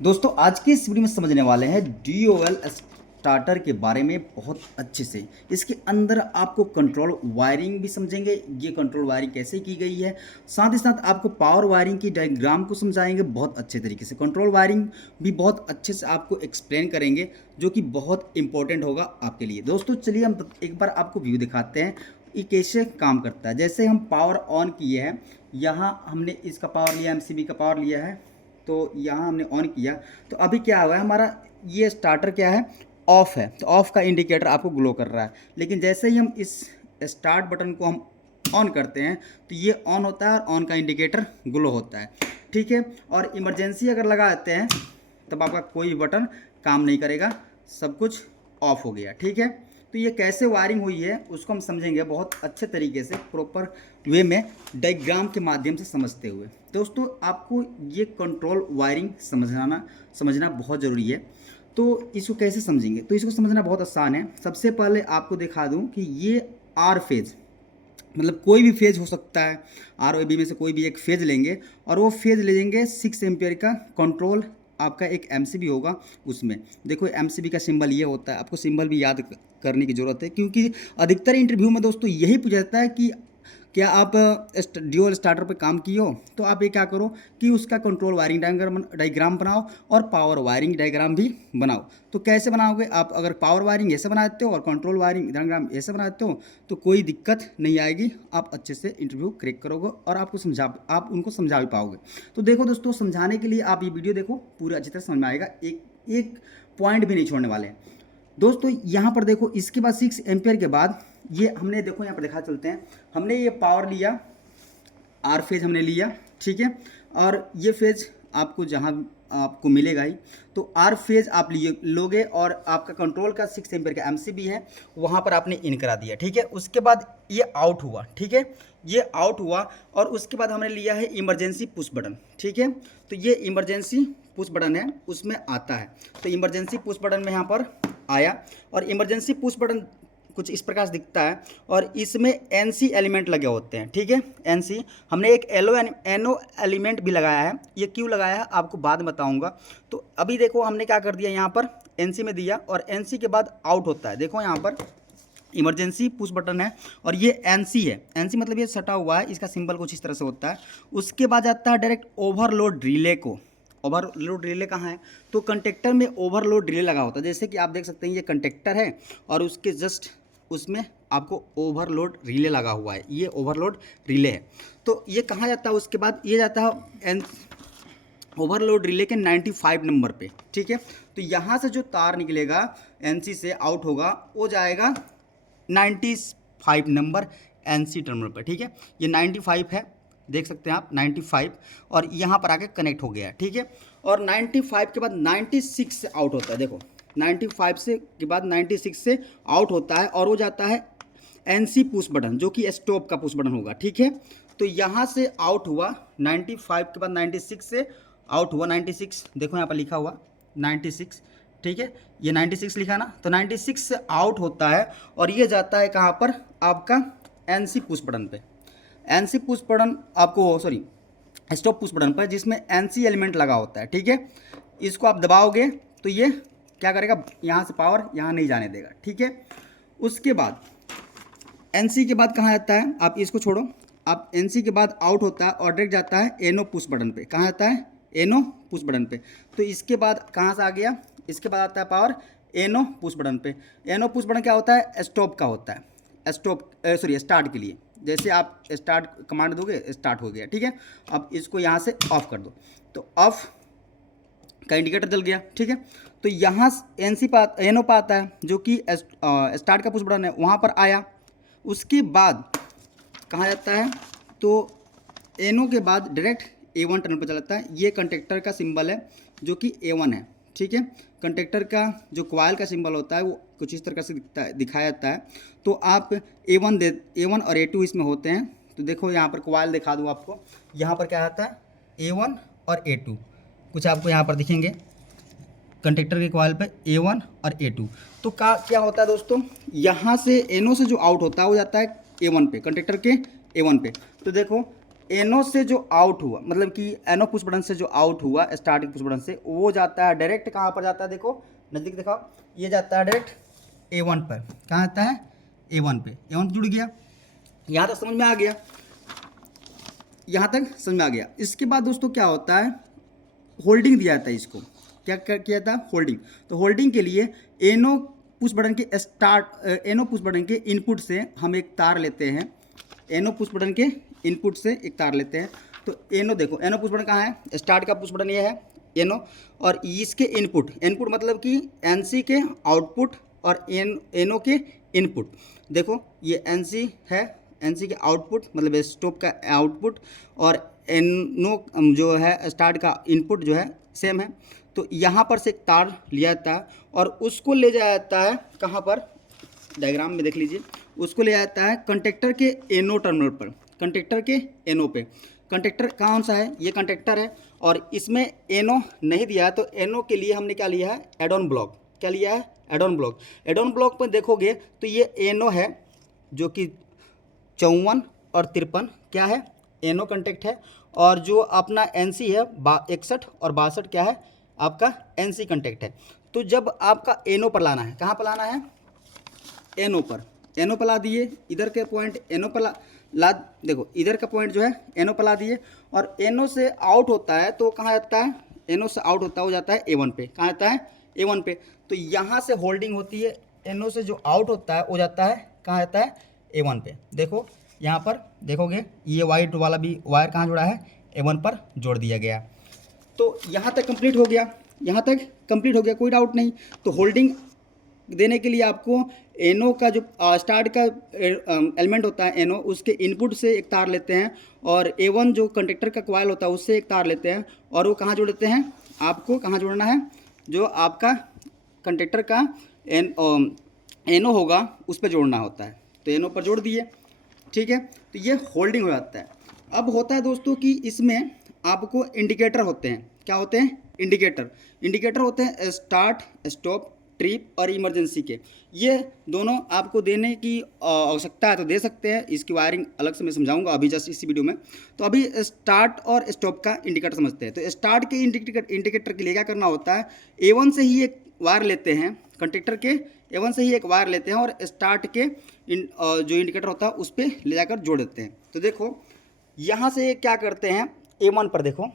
दोस्तों आज की इस वीडियो में समझने वाले हैं DOL स्टार्टर के बारे में बहुत अच्छे से। इसके अंदर आपको कंट्रोल वायरिंग भी समझेंगे, ये कंट्रोल वायरिंग कैसे की गई है, साथ ही साथ आपको पावर वायरिंग की डायग्राम को समझाएंगे बहुत अच्छे तरीके से। कंट्रोल वायरिंग भी बहुत अच्छे से आपको एक्सप्लेन करेंगे जो कि बहुत इंपॉर्टेंट होगा आपके लिए। दोस्तों चलिए हम एक बार आपको व्यू दिखाते हैं ये कैसे काम करता है। जैसे हम पावर ऑन किए हैं, यहाँ हमने इसका पावर लिया, MCB का पावर लिया है, तो यहाँ हमने ऑन किया तो अभी क्या हुआ है, हमारा ये स्टार्टर क्या है, ऑफ है। तो ऑफ का इंडिकेटर आपको ग्लो कर रहा है। लेकिन जैसे ही हम इस स्टार्ट बटन को हम ऑन करते हैं तो ये ऑन होता है और ऑन का इंडिकेटर ग्लो होता है, ठीक है। और इमरजेंसी अगर लगा देते हैं तब आपका कोई भी बटन काम नहीं करेगा, सब कुछ ऑफ हो गया, ठीक है। तो ये कैसे वायरिंग हुई है उसको हम समझेंगे बहुत अच्छे तरीके से, प्रॉपर वे में डायग्राम के माध्यम से समझते हुए। दोस्तों आपको ये कंट्रोल वायरिंग समझना बहुत ज़रूरी है। तो इसको कैसे समझेंगे, तो इसको समझना बहुत आसान है। सबसे पहले आपको दिखा दूं कि ये आर फेज, मतलब कोई भी फेज हो सकता है, आर और बी में से कोई भी एक फेज लेंगे और वो फेज ले लेंगे 6 एम्पियर का। कंट्रोल आपका एक MCB होगा, उसमें देखो MCB का सिंबल ये होता है। आपको सिंबल भी याद करने की ज़रूरत है क्योंकि अधिकतर इंटरव्यू में दोस्तों यही पूछा जाता है कि क्या आप ड्यूअल स्टार्टर पे काम किए हो, तो आप ये क्या करो कि उसका कंट्रोल वायरिंग डायग्राम बनाओ और पावर वायरिंग डायग्राम भी बनाओ। तो कैसे बनाओगे आप, अगर पावर वायरिंग ऐसे बनाते हो और कंट्रोल वायरिंग डायग्राम ऐसे बनाते हो तो कोई दिक्कत नहीं आएगी, आप अच्छे से इंटरव्यू क्रैक करोगे और आप उनको समझा भी पाओगे। तो देखो दोस्तों, समझाने के लिए आप ये वीडियो देखो, पूरी अच्छी तरह समझ में आएगा, एक एक पॉइंट भी नहीं छोड़ने वाले हैं। दोस्तों यहाँ पर देखो, इसके बाद 6 एम्पियर के बाद ये हमने देखो यहाँ पर दिखा चलते हैं, हमने ये पावर लिया, आर फेज हमने लिया, ठीक है। और ये फेज आपको जहाँ आपको मिलेगा ही, तो आर फेज आप लिए लोगे और आपका कंट्रोल का 6 एम्पियर का MCB है, वहाँ पर आपने इन करा दिया, ठीक है। उसके बाद ये आउट हुआ, ठीक है, ये आउट हुआ और उसके बाद हमने लिया है इमरजेंसी पुश बटन, ठीक है। तो ये इमरजेंसी पुश बटन है, उसमें आता है। तो इमरजेंसी पुश बटन में यहाँ पर आया और इमरजेंसी पुश बटन कुछ इस प्रकार से दिखता है और इसमें NC एलिमेंट लगे होते हैं, ठीक है। NC हमने एक NO एलिमेंट भी लगाया है, ये क्यों लगाया है आपको बाद में बताऊंगा। तो अभी देखो हमने क्या कर दिया, यहाँ पर NC में दिया और NC के बाद आउट होता है। देखो यहाँ पर इमरजेंसी पुश बटन है और ये NC है, NC मतलब ये सटा हुआ है, इसका सिंबल कुछ इस तरह से होता है। उसके बाद जाता है डायरेक्ट ओवरलोड रिले को। ओवरलोड रिले कहाँ है, तो कंटेक्टर में ओवरलोड रिले लगा होता है। जैसे कि आप देख सकते हैं ये कंटेक्टर है और उसके जस्ट उसमें आपको ओवरलोड रिले लगा हुआ है, ये ओवरलोड रिले है। तो ये कहाँ जाता है, उसके बाद ये जाता है ओवरलोड रिले के 95 नंबर पे, ठीक है। तो यहाँ से जो तार निकलेगा NC से आउट होगा, वो जाएगा 95 नंबर NC टर्मिनल पर, ठीक है। ये 95 है, देख सकते हैं आप 95, और यहाँ पर आके कनेक्ट हो गया है, ठीक है। और 95 के बाद 96 से आउट होता है। देखो 95 से के बाद 96 से आउट होता है और वो जाता है NC पुश बटन, जो कि स्टॉप का पुश बटन होगा, ठीक है। तो यहाँ से आउट हुआ 95 के बाद 96 से आउट हुआ 96, देखो यहाँ पर लिखा हुआ 96, ठीक है। ये 96 लिखा ना, तो 96 से आउट होता है और ये जाता है कहाँ पर, आपका NC पुश बटन पे। NC पुश बटन आपको सॉरी स्टॉप पुश बटन पर, जिसमें NC एलिमेंट लगा होता है, ठीक है। इसको आप दबाओगे तो ये क्या करेगा, यहाँ से पावर यहाँ नहीं जाने देगा, ठीक है। उसके बाद NC के बाद कहाँ जाता है, आप इसको छोड़ो, आप NC के बाद आउट होता है और डायरेक्ट जाता है NO पुश बटन पे। कहाँ जाता है, NO पुश बटन पे। तो इसके बाद कहाँ से आ गया, इसके बाद आता है पावर NO पुश बटन पे। NO पुश बटन क्या होता है, स्टॉप का होता है, स्टार्ट के लिए। जैसे आप स्टार्ट कमांड दोगे, स्टार्ट हो गया, ठीक है। अब इसको यहाँ से ऑफ कर दो, तो ऑफ का इंडिकेटर जल गया, ठीक है। तो यहाँ NO पर आता है, जो कि स्टार्ट का पुश बटन है, वहाँ पर आया। उसके बाद कहाँ जाता है, तो NO के बाद डायरेक्ट A1 टर्मिनल पर चलाता है। ये कंटेक्टर का सिंबल है जो कि A1 है, ठीक है। कंटेक्टर का जो कॉइल का सिंबल होता है वो कुछ इस तरह से दिखाया जाता है। तो आप A1 और A2 इसमें होते हैं। तो देखो यहाँ पर कॉइल दिखा दूँ आपको, यहाँ पर क्या आता है A1 और A2, कुछ आपको यहाँ पर दिखेंगे कंटेक्टर के कॉइल पे A1 और A2। तो क्या होता है दोस्तों, यहाँ से NO से जो आउट होता है वो जाता है A1 पे, कंटेक्टर के A1 पे। तो देखो एनो से जो आउट हुआ, मतलब कि एनो पुश बटन से जो आउट हुआ स्टार्टिंग पुश बटन से, वो जाता है डायरेक्ट कहाँ पर जाता है, देखो नज़दीक दिखाओ, ये जाता है डायरेक्ट A1 पर। कहाँ आता है, A1 पे। A1 जुड़ गया। यहाँ तक समझ में आ गया, यहाँ तक समझ में आ गया। इसके बाद दोस्तों क्या होता है, होल्डिंग दिया जाता है इसको। क्या किया था, होल्डिंग। तो होल्डिंग के लिए एनो पुश बटन के एनो पुश बटन के इनपुट से हम एक तार लेते हैं। एनो पुश बटन के इनपुट से एक तार लेते हैं। तो एनो देखो, एनो पुश बटन कहाँ है, स्टार्ट का पुश बटन ये है एनो, और इसके इनपुट मतलब कि एनसी के आउटपुट और एनो के इनपुट। देखो ये एनसी है, एनसी के आउटपुट मतलब स्टॉप का आउटपुट, और एनो जो है स्टार्ट का इनपुट जो है सेम है। तो यहाँ पर से एक तार लिया जाता है और उसको ले जाया जाता है कहाँ पर, डायग्राम में देख लीजिए, उसको ले जाता है कंडक्टर के एनो टर्मिनल पर, कंडक्टर के एनो पे। कंडक्टर कौन सा है, ये कंडक्टर है, और इसमें एनो नहीं दिया है, तो एनो के लिए हमने क्या लिया है, एड ऑन ब्लॉक। क्या लिया है, add on block. Add on block पर देखोगे तो ये एनो है जो कि 54 और 53 क्या है, एनो कंटेक्ट है, और जो अपना एनसी है 61 और 62 क्या है, आपका एनसी कंटेक्ट है। तो जब आपका एनो पर लाना है, कहाँ पर लाना है, एनो पर। एनो पर ला दिए, इधर के पॉइंट एनो पर ला देखो इधर का पॉइंट जो है एनो पर ला दिए, और एनो से आउट होता है तो कहाँ जाता है, एनो से आउट होता है वो जाता है A1 पे। कहाँ जाता है, A1 पे। तो यहाँ से होल्डिंग होती है, एनो से जो आउट होता है वो जाता है कहाँ, जाता है A1 पे। देखो यहाँ पर देखोगे ये वाइट वाला भी वायर कहाँ जुड़ा है, A1 पर जोड़ दिया गया। तो यहाँ तक कंप्लीट हो गया, यहाँ तक कंप्लीट हो गया, कोई डाउट नहीं। तो होल्डिंग देने के लिए आपको एनो का जो स्टार्ट का एलिमेंट होता है एनो, उसके इनपुट से एक तार लेते हैं, और A1 जो कंडक्टर का कॉइल होता है उससे एक तार लेते हैं, और वो कहाँ जोड़ते हैं, आपको कहाँ जोड़ना है, जो आपका कंडक्टर का एनो होगा उस पर जोड़ना होता है। तो एनो पर जोड़ दिए, ठीक है। तो ये होल्डिंग हो जाता है। अब होता है दोस्तों कि इसमें आपको इंडिकेटर होते हैं। क्या होते हैं, इंडिकेटर होते हैं स्टार्ट, स्टॉप, ट्रिप और इमरजेंसी के। ये दोनों आपको देने की आवश्यकता है तो दे सकते हैं, इसकी वायरिंग अलग से मैं समझाऊंगा अभी जस्ट इसी वीडियो में। तो अभी स्टार्ट और स्टॉप का इंडिकेटर समझते हैं। तो स्टार्ट के इंडिकेटर के लिए क्या करना होता है, A1 से ही एक वायर लेते हैं, कंडक्टर के A1 से ही एक वायर लेते हैं, और स्टार्ट के जो इंडिकेटर होता है उस पर ले जाकर जोड़ देते हैं। तो देखो यहाँ से क्या करते हैं, A1 पर देखो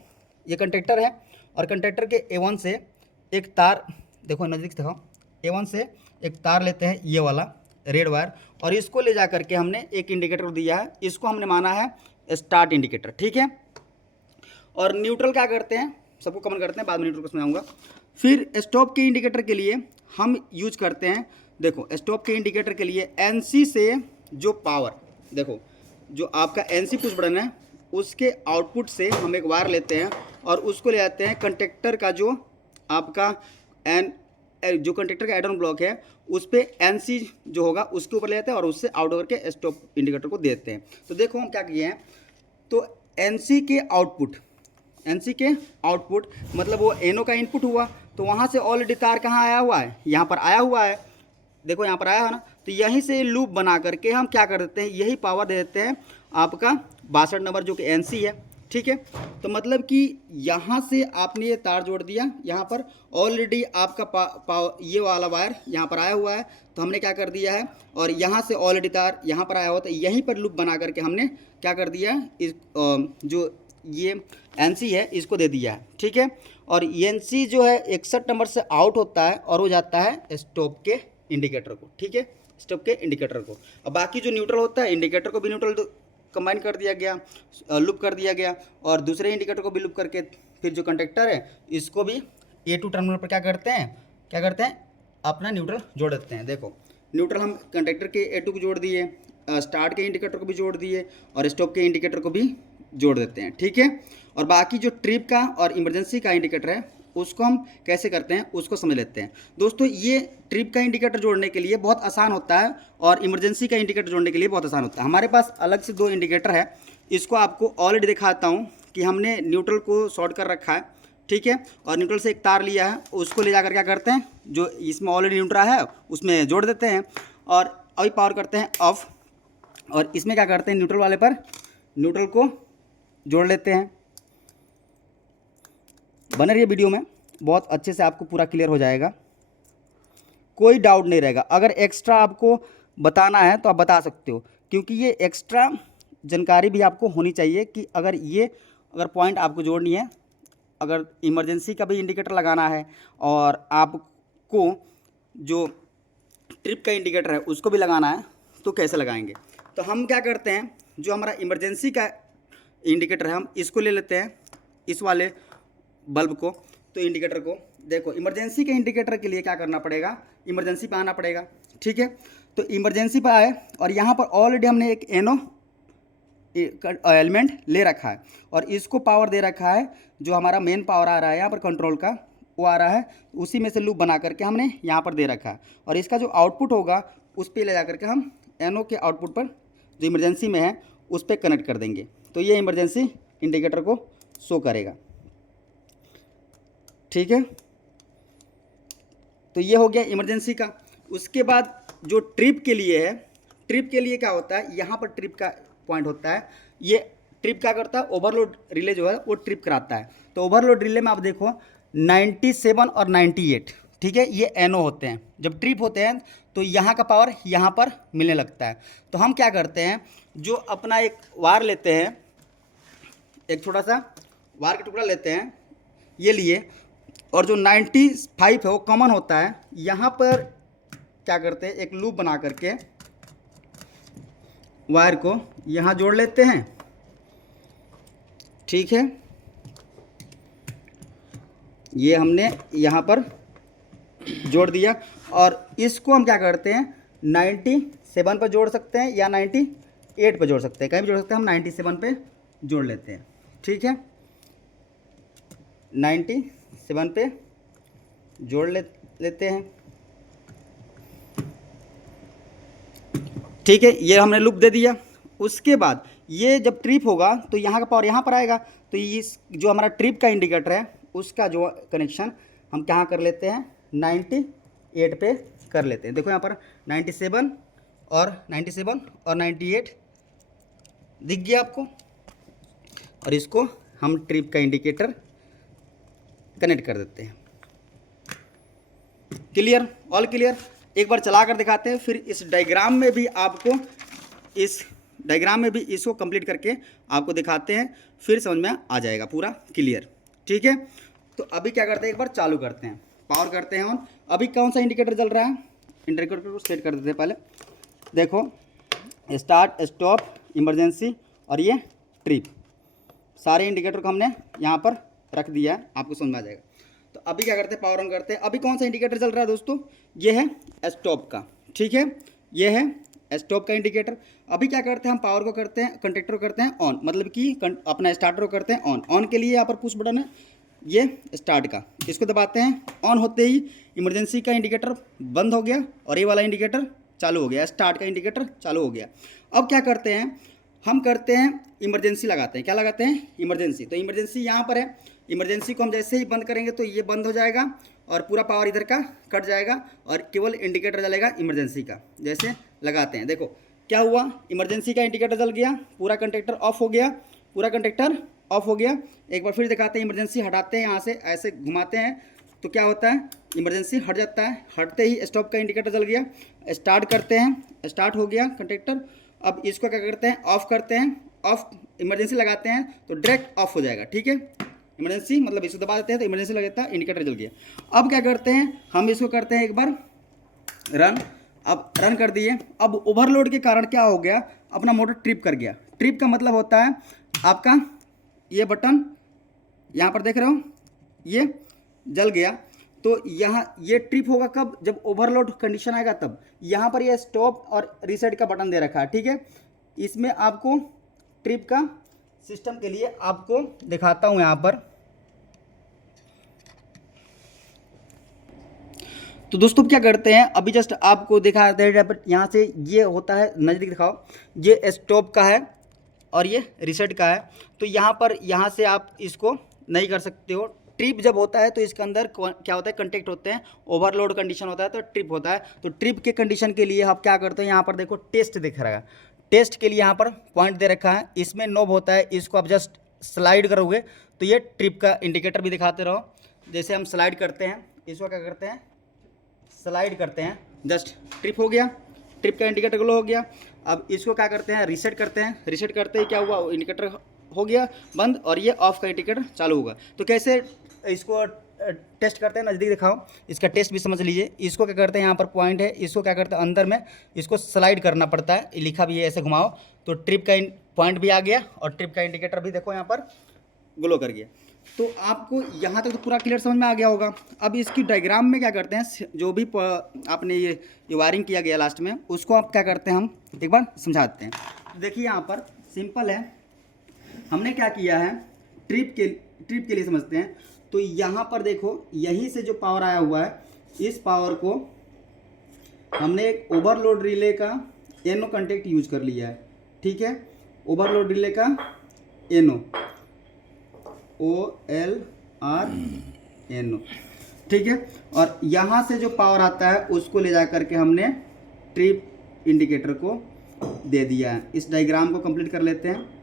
ये कंडक्टर है, और कंडक्टर के A1 से एक तार, देखो नज़दीक से दिखाओ, A1 से एक तार लेते हैं ये वाला रेड वायर, और इसको ले जा करके हमने एक इंडिकेटर दिया है, इसको हमने माना है स्टार्ट इंडिकेटर, ठीक है। और न्यूट्रल क्या करते हैं, सबको कमेंट करते हैं, बाद में न्यूट्रल को समझाऊंगा। फिर स्टॉप के इंडिकेटर के लिए हम यूज करते हैं, देखो स्टॉप के इंडिकेटर के लिए एनसी से जो पावर, देखो जो आपका एनसी पुश बटन है उसके आउटपुट से हम एक वायर लेते हैं, और उसको ले जाते हैं कंडक्टर का जो आपका जो कंडक्टर का एड ऑन ब्लॉक है उस पर एनसी जो होगा उसके ऊपर ले जाते हैं, और उससे आउट होकर के स्टॉप इंडिकेटर को देते हैं। तो देखो हम क्या किए हैं, तो एनसी के आउटपुट मतलब वो एनो का इनपुट हुआ, तो वहाँ से ऑलरेडी तार कहाँ आया हुआ है, यहाँ पर आया हुआ है, देखो यहाँ पर आया है ना। तो यहीं से लूप बना करके हम क्या कर देते हैं, यही पावर दे देते हैं आपका 62 नंबर जो कि एनसी है, ठीक है। तो मतलब कि यहाँ से आपने ये तार जोड़ दिया, यहाँ पर ऑलरेडी आपका ये वाला वायर यहाँ पर आया हुआ है, तो हमने क्या कर दिया है, और यहाँ से ऑलरेडी तार यहाँ पर आया हुआ, तो यहीं पर लूप बना करके हमने क्या कर दिया है, इस जो ये एनसी है इसको दे दिया है, ठीक है। और एनसी जो है 61 नंबर से आउट होता है और वो जाता है स्टॉप के इंडिकेटर को, ठीक है, स्टॉप के इंडिकेटर को। और बाकी जो न्यूट्रल होता है, इंडिकेटर को भी न्यूट्रल कंबाइन कर दिया गया, लूप कर दिया गया, और दूसरे इंडिकेटर को भी लूप करके फिर जो कंडक्टर है इसको भी A2 टर्मिनल पर क्या करते हैं, अपना न्यूट्रल जोड़ देते हैं। देखो न्यूट्रल हम कंडक्टर के A2 को जोड़ दिए, स्टार्ट के इंडिकेटर को भी जोड़ दिए, और स्टॉप के इंडिकेटर को भी जोड़ देते हैं, ठीक है। और बाकी जो ट्रिप का और इमरजेंसी का इंडिकेटर है उसको हम कैसे करते हैं उसको समझ लेते हैं। दोस्तों ये ट्रिप का इंडिकेटर जोड़ने के लिए बहुत आसान होता है, और इमरजेंसी का इंडिकेटर जोड़ने के लिए बहुत आसान होता है। हमारे पास अलग से 2 इंडिकेटर है, इसको आपको ऑलरेडी दिखाता हूँ कि हमने न्यूट्रल को शॉर्ट कर रखा है, ठीक है, और न्यूट्रल से एक तार लिया है, उसको ले जाकर क्या करते हैं, जो इसमें ऑलरेडी न्यूट्रल है उसमें जोड़ देते हैं, और अभी पावर करते हैं ऑफ। और इसमें क्या करते हैं, न्यूट्रल वाले पर न्यूट्रल को जोड़ लेते हैं। बने रहिए वीडियो में, बहुत अच्छे से आपको पूरा क्लियर हो जाएगा, कोई डाउट नहीं रहेगा। अगर एक्स्ट्रा आपको बताना है तो आप बता सकते हो, क्योंकि ये एक्स्ट्रा जानकारी भी आपको होनी चाहिए कि अगर पॉइंट आपको जोड़नी है, अगर इमरजेंसी का भी इंडिकेटर लगाना है और आपको जो ट्रिप का इंडिकेटर है उसको भी लगाना है, तो कैसे लगाएंगे। तो हम क्या करते हैं, जो हमारा इमरजेंसी का इंडिकेटर है हम इसको ले लेते हैं, इस वाले बल्ब को। तो इंडिकेटर को देखो, इमरजेंसी के इंडिकेटर के लिए क्या करना पड़ेगा, इमरजेंसी पे आना पड़ेगा। ठीक है, तो इमरजेंसी पे आए और यहाँ पर ऑलरेडी हमने एक एनो एलिमेंट ले रखा है और इसको पावर दे रखा है, जो हमारा मेन पावर आ रहा है यहाँ पर कंट्रोल का, वो आ रहा है, उसी में से लूप बना करके हमने यहाँ पर दे रखा है। और इसका जो आउटपुट होगा उस पर ले जा करके हम एनो के आउटपुट पर जो इमरजेंसी में है उस पर कनेक्ट कर देंगे, तो ये इमरजेंसी इंडिकेटर को शो करेगा। ठीक है, तो ये हो गया इमरजेंसी का। उसके बाद जो ट्रिप के लिए है, ट्रिप के लिए क्या होता है, यहाँ पर ट्रिप का पॉइंट होता है। ये ट्रिप क्या करता है, ओवरलोड रिले जो है वो ट्रिप कराता है। तो ओवरलोड रिले में आप देखो 97 और 98, ठीक है, ये एनो होते हैं। जब ट्रिप होते हैं तो यहाँ का पावर यहाँ पर मिलने लगता है। तो हम क्या करते हैं, जो अपना एक वायर लेते हैं, एक छोटा सा वायर का टुकड़ा लेते हैं, ये लिए, और जो 95 है वो कॉमन होता है, यहाँ पर क्या करते हैं, एक लूप बना करके वायर को यहाँ जोड़ लेते हैं। ठीक है, ये हमने यहाँ पर जोड़ दिया और इसको हम क्या करते हैं 97 पर जोड़ सकते हैं या 98 पर जोड़ सकते हैं, कहीं भी जोड़ सकते हैं। हम 97 पे जोड़ लेते हैं। ठीक है, 97 पे जोड़ लेते हैं। ठीक है, ये हमने लूप दे दिया। उसके बाद ये जब ट्रिप होगा तो यहाँ का पावर यहाँ पर आएगा, तो इस जो हमारा ट्रिप का इंडिकेटर है उसका जो कनेक्शन हम कहाँ कर लेते हैं, 98 पे कर लेते हैं। देखो यहाँ पर 97 और 98 दिख गया आपको, और इसको हम ट्रिप का इंडिकेटर कनेक्ट कर देते हैं। Clear, all clear. एक बार चला कर दिखाते हैं, फिर इस डायग्राम में भी इसको कंप्लीट करके आपको दिखाते हैं, फिर समझ में आ जाएगा पूरा क्लियर। ठीक है, तो अभी क्या करते हैं, एक बार चालू करते हैं, पावर करते हैं ऑन। अभी कौन सा इंडिकेटर चल रहा है, इंडिकेटर को सेट कर देते हैं पहले। देखो स्टार्ट, स्टॉप, इमरजेंसी और ये ट्रिप, सारे इंडिकेटर को हमने यहाँ पर रख दिया है, आपको समझ में आ जाएगा। तो अभी क्या करते हैं, पावर ऑन करते हैं। अभी कौन सा इंडिकेटर चल रहा है दोस्तों, ये है स्टॉप का। ठीक है, ये है स्टॉप का इंडिकेटर। अभी क्या करते हैं, हम पावर को करते हैं, कंडक्टर को करते हैं ऑन, मतलब कि अपना स्टार्टर को करते हैं ऑन। ऑन के लिए यहाँ पर पुश बटन है, ये स्टार्ट का, इसको दबाते हैं। ऑन होते ही इमरजेंसी का इंडिकेटर बंद हो गया और ये वाला इंडिकेटर चालू हो गया, स्टार्ट का इंडिकेटर चालू हो गया। अब क्या करते हैं, हम करते हैं इमरजेंसी लगाते हैं। क्या लगाते हैं, इमरजेंसी। तो इमरजेंसी यहाँ पर है, इमरजेंसी को हम जैसे ही बंद करेंगे तो ये बंद हो जाएगा और पूरा पावर इधर का कट जाएगा और केवल इंडिकेटर जलेगा इमरजेंसी का। जैसे लगाते हैं, देखो क्या हुआ, इमरजेंसी का इंडिकेटर जल गया, पूरा कंडक्टर ऑफ हो गया, पूरा कंडक्टर ऑफ हो गया। एक बार फिर दिखाते हैं, इमरजेंसी हटाते हैं, यहाँ से ऐसे घुमाते हैं तो क्या होता है, इमरजेंसी हट जाता है। हटते ही स्टॉप का इंडिकेटर जल गया। स्टार्ट करते हैं, स्टार्ट हो गया कंडक्टर। अब इसको क्या करते हैं, ऑफ करते हैं, ऑफ इमरजेंसी लगाते हैं तो डायरेक्ट ऑफ हो जाएगा। ठीक है, इमरजेंसी मतलब इसको दबा देते हैं तो इमरजेंसी लग जाता है, इंडिकेटर जल गया। अब क्या करते हैं, हम इसको करते हैं एक बार रन। अब रन कर दिए। अब ओवरलोड के कारण क्या हो गया, अपना मोटर ट्रिप कर गया। ट्रिप का मतलब होता है आपका ये बटन यहाँ पर देख रहे हो, ये जल गया। तो यहाँ ये ट्रिप होगा कब, जब ओवरलोड कंडीशन आएगा तब। यहाँ पर ये स्टॉप और रीसेट का बटन दे रखा है। ठीक है, इसमें आपको ट्रिप का सिस्टम के लिए आपको दिखाता हूँ यहाँ पर। तो दोस्तों क्या करते हैं, अभी जस्ट आपको दिखा देते हैं, यहाँ से ये होता है, नज़दीक दिखाओ, ये स्टॉप का है और ये रीसेट का है। तो यहाँ से आप इसको नहीं कर सकते हो। ट्रिप जब होता है तो इसके अंदर क्या होता है, कंटेक्ट होते हैं, ओवरलोड कंडीशन होता है तो ट्रिप होता है। तो ट्रिप के कंडीशन के लिए आप क्या करते हैं, यहाँ पर देखो टेस्ट दिख रहा है, टेस्ट के लिए यहाँ पर पॉइंट दे रखा है, इसमें नोब होता है, इसको आप जस्ट स्लाइड करोगे तो ये ट्रिप का इंडिकेटर भी दिखाते रहो। जैसे हम स्लाइड करते हैं, इसको क्या करते हैं, स्लाइड करते हैं, जस्ट ट्रिप हो गया, ट्रिप का इंडिकेटर ग्लो हो गया। अब इसको क्या करते हैं, रीसेट करते हैं, रीसेट करते ही क्या हुआ, इंडिकेटर हो गया बंद और ये ऑफ का इंडिकेटर चालू होगा। तो कैसे इसको टेस्ट करते हैं, नज़दीक दिखाओ, इसका टेस्ट भी समझ लीजिए। इसको क्या करते हैं, यहाँ पर पॉइंट है, इसको क्या करते हैं अंदर में इसको स्लाइड करना पड़ता है, लिखा भी है ऐसे घुमाओ तो ट्रिप का पॉइंट भी आ गया और ट्रिप का इंडिकेटर भी देखो यहाँ पर ग्लो कर गया। तो आपको यहाँ तक तो पूरा क्लियर समझ में आ गया होगा। अब इसकी डायग्राम में क्या करते हैं, जो भी आपने ये वायरिंग किया गया लास्ट में, उसको आप क्या करते हैं, हम एक बार समझाते हैं। तो देखिए यहाँ पर सिंपल है, हमने क्या किया है, ट्रिप के लिए समझते हैं। तो यहाँ पर देखो, यहीं से जो पावर आया हुआ है, इस पावर को हमने एक ओवरलोड रिले का एनो कॉन्टेक्ट यूज कर लिया है। ठीक है, ओवरलोड रिले का एनो, OLRNO, ठीक है। और यहाँ से जो पावर आता है उसको ले जा करके हमने ट्रिप इंडिकेटर को दे दिया है। इस डायग्राम को कंप्लीट कर लेते हैं।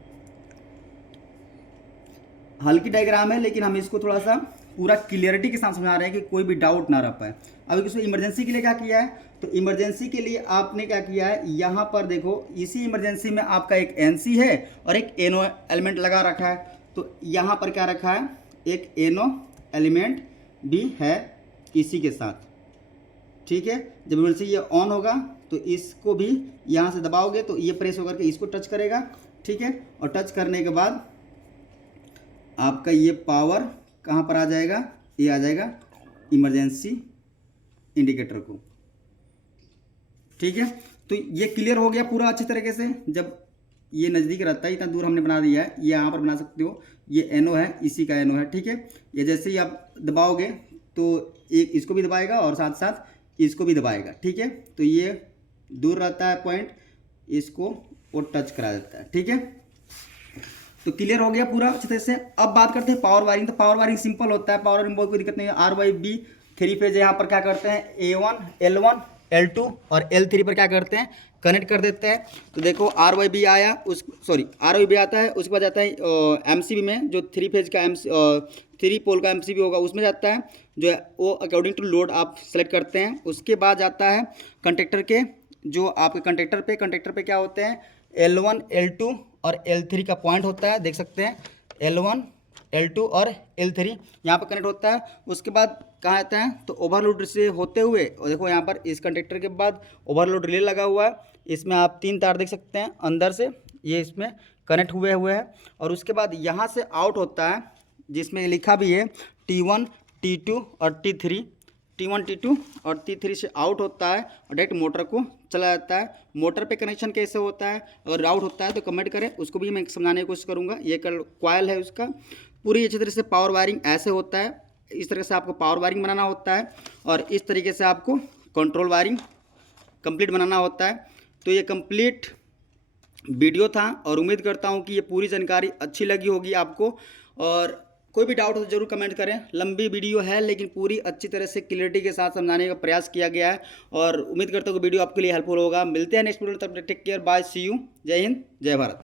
हल्की डायग्राम है लेकिन हम इसको थोड़ा सा पूरा क्लियरिटी के साथ समझा रहे हैं कि कोई भी डाउट ना रह पाए। अब इसको इमरजेंसी के लिए क्या किया है, तो इमरजेंसी के लिए आपने क्या किया है, यहाँ पर देखो इसी इमरजेंसी में आपका एक NC है और एक NO एलिमेंट लगा रखा है। तो यहाँ पर क्या रखा है, एक NO एलिमेंट भी है इसी के साथ। ठीक है, जब इमरजेंसी ये ऑन होगा तो इसको भी यहाँ से दबाओगे तो ये प्रेस होकर के इसको टच करेगा। ठीक है, और टच करने के बाद आपका ये पावर कहाँ पर आ जाएगा, ये आ जाएगा इमरजेंसी इंडिकेटर को। ठीक है, तो ये क्लियर हो गया पूरा अच्छी तरीके से। जब ये नज़दीक रहता है, इतना दूर हमने बना दिया है, ये यहाँ पर बना सकते हो, ये NO है, इसी का NO है। ठीक है, ये जैसे ही आप दबाओगे तो एक इसको भी दबाएगा और साथ साथ इसको भी दबाएगा। ठीक है, तो ये दूर रहता है पॉइंट, इसको वो टच करा देता है। ठीक है, तो क्लियर हो गया पूरा अच्छे तरह से। अब बात करते हैं पावर वायरिंग। तो पावर वायरिंग सिंपल होता है, पावर वायरिंग बहुत कोई दिक्कत नहीं है। RYB 3 फेज यहाँ पर क्या करते हैं, A1 L1 L2 और L3 पर क्या करते हैं, कनेक्ट कर देते हैं। तो देखो RYB आया, RYB आता है, उसके बाद जाता है MCB में, जो 3 फेज का 3 पोल का MCB होगा उसमें जाता है, जो है वो अकॉर्डिंग टू लोड आप सेलेक्ट करते हैं। उसके बाद जाता है कंडक्टर के, जो आपके कंडक्टर पे क्या होते हैं, L1 L2 और L3 का पॉइंट होता है, देख सकते हैं L1 L2 और L3 यहाँ पर कनेक्ट होता है। उसके बाद कहाँ आता है, तो ओवरलोड से होते हुए, और देखो यहाँ पर इस कंडक्टर के बाद ओवरलोड रिले लगा हुआ है, इसमें आप 3 तार देख सकते हैं अंदर से, ये इसमें कनेक्ट हुए हैं। और उसके बाद यहाँ से आउट होता है, जिसमें लिखा भी है T1 T2 और T3, T1 T2 और T3 से आउट होता है और डायरेक्ट मोटर को चला जाता है। मोटर पे कनेक्शन कैसे होता है, अगर आउट होता है तो कमेंट करें, उसको भी मैं समझाने की कोशिश करूँगा। ये कॉयल है उसका, पूरी अच्छी तरह से पावर वायरिंग ऐसे होता है। इस तरह से आपको पावर वायरिंग बनाना होता है और इस तरीके से आपको कंट्रोल वायरिंग कंप्लीट बनाना होता है। तो ये कंप्लीट वीडियो था और उम्मीद करता हूँ कि ये पूरी जानकारी अच्छी लगी होगी आपको। और कोई भी डाउट हो तो जरूर कमेंट करें। लंबी वीडियो है लेकिन पूरी अच्छी तरह से क्लियरिटी के साथ समझाने का प्रयास किया गया है और उम्मीद करता हूँ कि वीडियो आपके लिए हेल्पफुल होगा। मिलते हैं नेक्स्ट वीडियो, तब तक take care, bye, see you, जय हिंद, जय भारत।